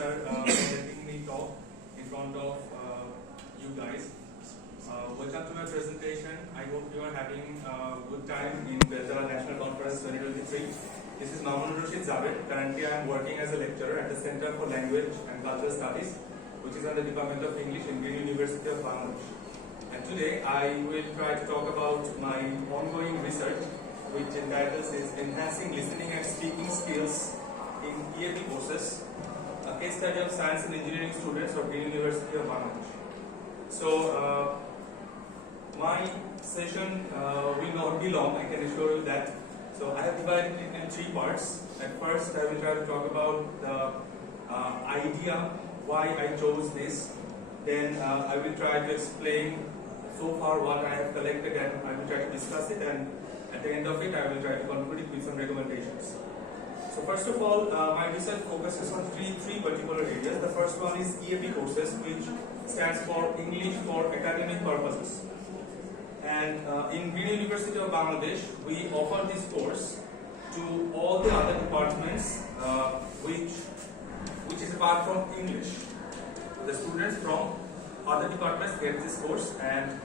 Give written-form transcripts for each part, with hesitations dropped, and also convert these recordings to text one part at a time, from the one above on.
sir, for letting me talk in front of you guys. Welcome to my presentation. I hope you are having a good time in BELTA National Conference 2023. This is Mamunur Zaber. Currently, I am working as a lecturer at the Center for Language and Cultural Studies, which is at the Department of English in Green University of Bangladesh. And today, I will try to talk about my ongoing research, which entitles is Enhancing Listening and Speaking Skills in EAP courses, a case study of science and engineering students of Green University of Bangladesh. So, my session will not be long, I can assure you that. So, I have divided it in three parts. At first, I will try to talk about the idea, why I chose this. Then, I will try to explain so far what I have collected, and I will try to discuss it, and at the end of it, I will try to conclude it with some recommendations. So first of all, my research focuses on three particular areas. The first one is EAP courses, which stands for English for Academic Purposes. And in Green University of Bangladesh, we offer this course to all the other departments, which is apart from English. The students from other departments get this course, and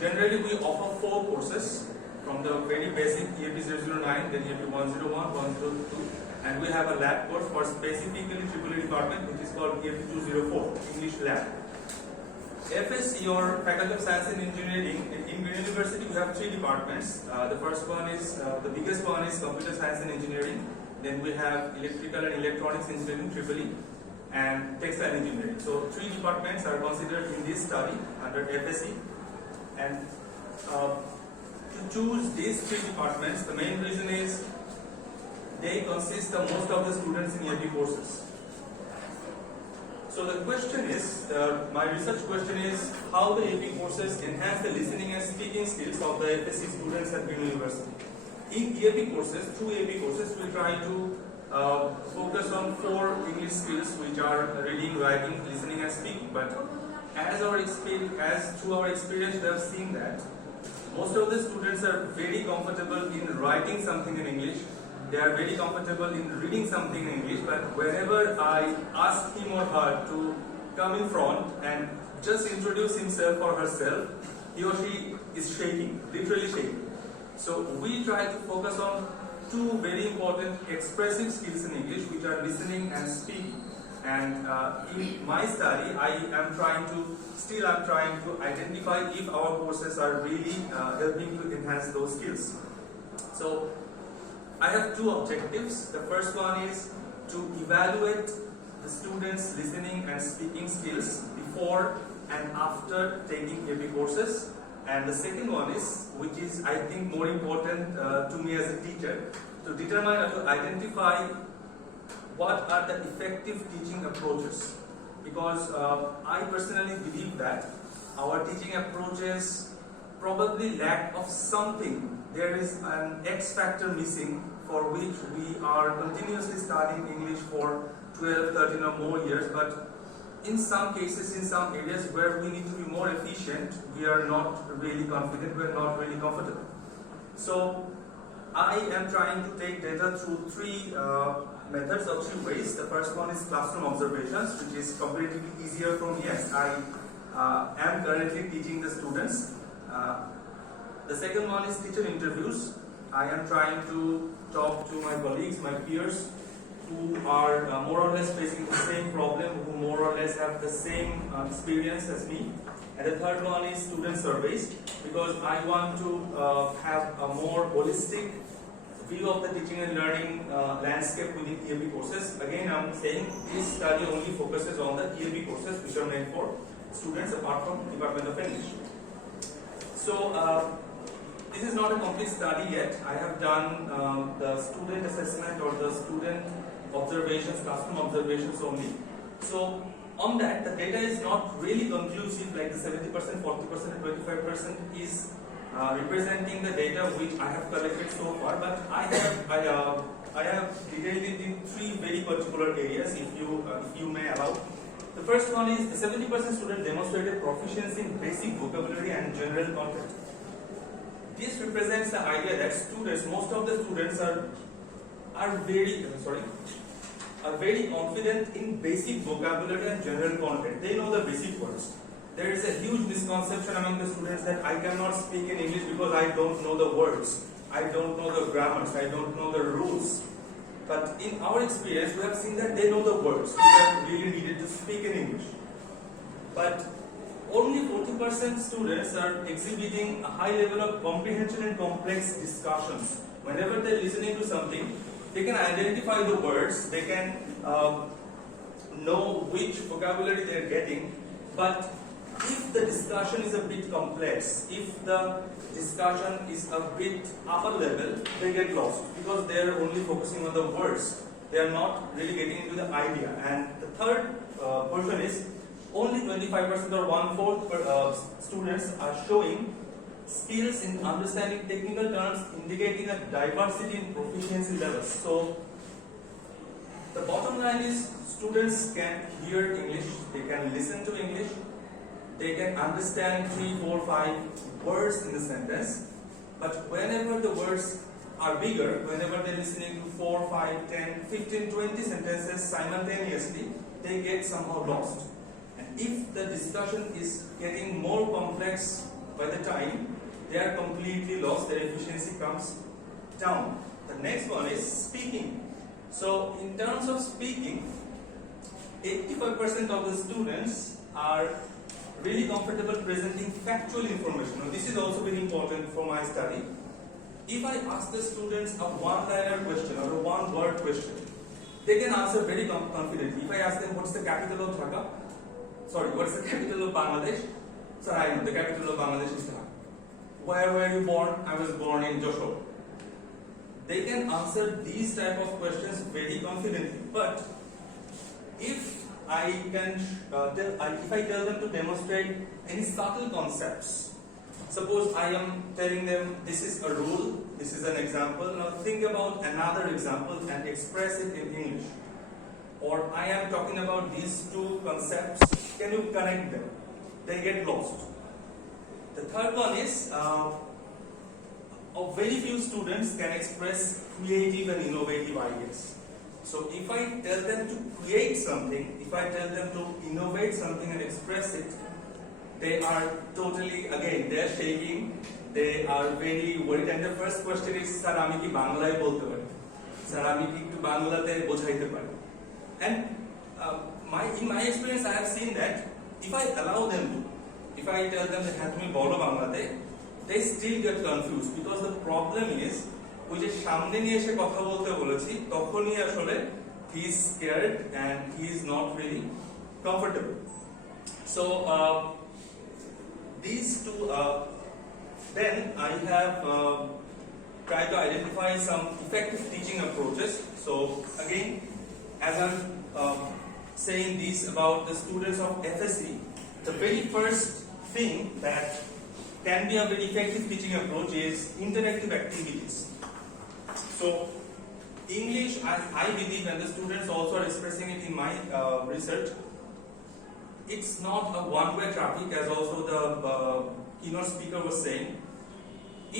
generally we offer 4 courses. From the very basic EAP 009, then EAP 101, 102, and we have a lab course for specifically EEE department, which is called EAP 204, English Lab. FSC, or Faculty of Science and Engineering, in Green University we have 3 departments. The first one is, the biggest one is Computer Science and Engineering. Then we have Electrical and Electronics Engineering, EEE, and Textile Engineering. So 3 departments are considered in this study under FSC. And to choose these 3 departments, the main reason is they consist of most of the students in EAP courses. So the question is, my research question is, how the EAP courses enhance the listening and speaking skills of the FSC students at Green University. In EAP courses, through EAP courses, we try to focus on 4 English skills, which are reading, writing, listening, and speaking. But as through our experience, we have seen that most of the students are very comfortable in writing something in English. They are very comfortable in reading something in English, but whenever I ask him or her to come in front and just introduce himself or herself, he or she is shaking, literally shaking. So we try to focus on 2 very important expressive skills in English, which are listening and speaking. And in my study, I am trying to identify if our courses are really helping to enhance those skills. So I have 2 objectives. The first one is to evaluate the students' listening and speaking skills before and after taking EAP courses. And the second one is, which is I think more important to me as a teacher, to determine or to identify what are the effective teaching approaches. Because I personally believe that our teaching approaches probably lack of something. There is an X factor missing, for which we are continuously studying English for 12, 13 or more years, but in some cases, in some areas where we need to be more efficient, we are not really confident, we are not really comfortable. So I am trying to take data through 3 methods or 3 ways. The first one is classroom observations, which is comparatively easier for me as I am currently teaching the students. The second one is teacher interviews. I am trying to talk to my colleagues, my peers, who are more or less facing the same problem, who more or less have the same experience as me. And the third one is student surveys, because I want to have a more holistic view of the teaching and learning landscape within EAP courses. Again, I am saying this study only focuses on the EAP courses, which are meant for students apart from Department of English. So this is not a complete study yet. I have done the student assessment or the student observations, classroom observations only. So on that, the data is not really conclusive, like the 70%, 40%, and 25% is representing the data which I have collected so far. But I have detailed it in 3 very particular areas, if you may allow. The first one is the 70% students demonstrated proficiency in basic vocabulary and general content. This represents the idea that students, most of the students are very are very confident in basic vocabulary and general content. They know the basic words. There is a huge misconception among the students that I cannot speak in English because I don't know the words, I don't know the grammars, I don't know the rules. But in our experience, we have seen that they know the words which are really needed to speak in English. But only 40% students are exhibiting a high level of comprehension and complex discussions. Whenever they're listening to something, they can identify the words, they can know which vocabulary they're getting, but if the discussion is a bit complex, if the discussion is a bit upper level, they get lost because they are only focusing on the words. They are not really getting into the idea. And the third portion is only 25% or 1/4 students are showing skills in understanding technical terms, indicating a diversity in proficiency levels. So the bottom line is students can hear English, they can listen to English, they can understand 3, 4, 5 words in the sentence, but whenever the words are bigger, whenever they're listening to 4, 5, 10, 15, 20 sentences simultaneously, they get somehow lost. And if the discussion is getting more complex by the time, they are completely lost, their efficiency comes down. The next one is speaking. So in terms of speaking, 85% of the students are really comfortable presenting factual information. Now this is also very important for my study. If I ask the students a one-liner question or a one-word question, they can answer very confidently. If I ask them what's the capital of Dhaka, what's the capital of Bangladesh? Sir, I know the capital of Bangladesh is Dhaka. Where were you born? I was born in Joshua. They can answer these type of questions very confidently. But if I tell them to demonstrate any subtle concepts, suppose I am telling them this is a rule, this is an example, now think about another example and express it in English. Or I am talking about these two concepts, can you connect them? They get lost. The third one is, very few students can express creative and innovative ideas. So if I tell them to create something, if I tell them to innovate something and express it, they are totally, again, they are shaking, they are very worried. And the first question is, Sir, আমি কি বাংলায় বলতে পারি? Sir, আমি কি একটু বাংলাতে বোঝাইতে পারি? And in my experience, I have seen that if I allow them to, if I tell them that হ্যাঁ তুমি বলো বাংলাতে, they still get confused because the problem is ওই যে সামনে নিয়ে এসে কথা বলতে বলেছি তখনই আসলে he is scared and he is not really comfortable. So these two then I have tried to identify some effective teaching approaches. So again, as I'm saying this about the students of FSC, the very first thing that can be a very effective teaching approach is interactive activities. So English, as I believe, and the students also are expressing it in my research, it's not a one-way traffic, as also the keynote speaker was saying.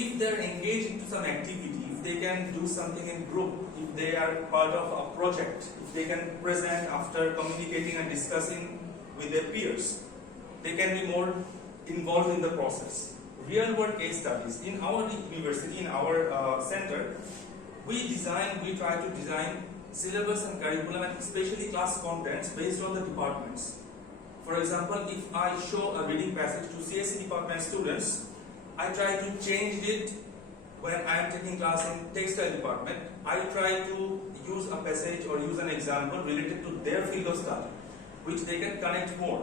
If they're engaged into some activity, if they can do something in group, if they are part of a project, if they can present after communicating and discussing with their peers, they can be more involved in the process. Real world case studies. In our university, in our center, we try to design syllabus and curriculum and especially class contents based on the departments. For example, if I show a reading passage to CSE department students, I try to change it when I am taking class in textile department. I try to use a passage or use an example related to their field of study, which they can connect more.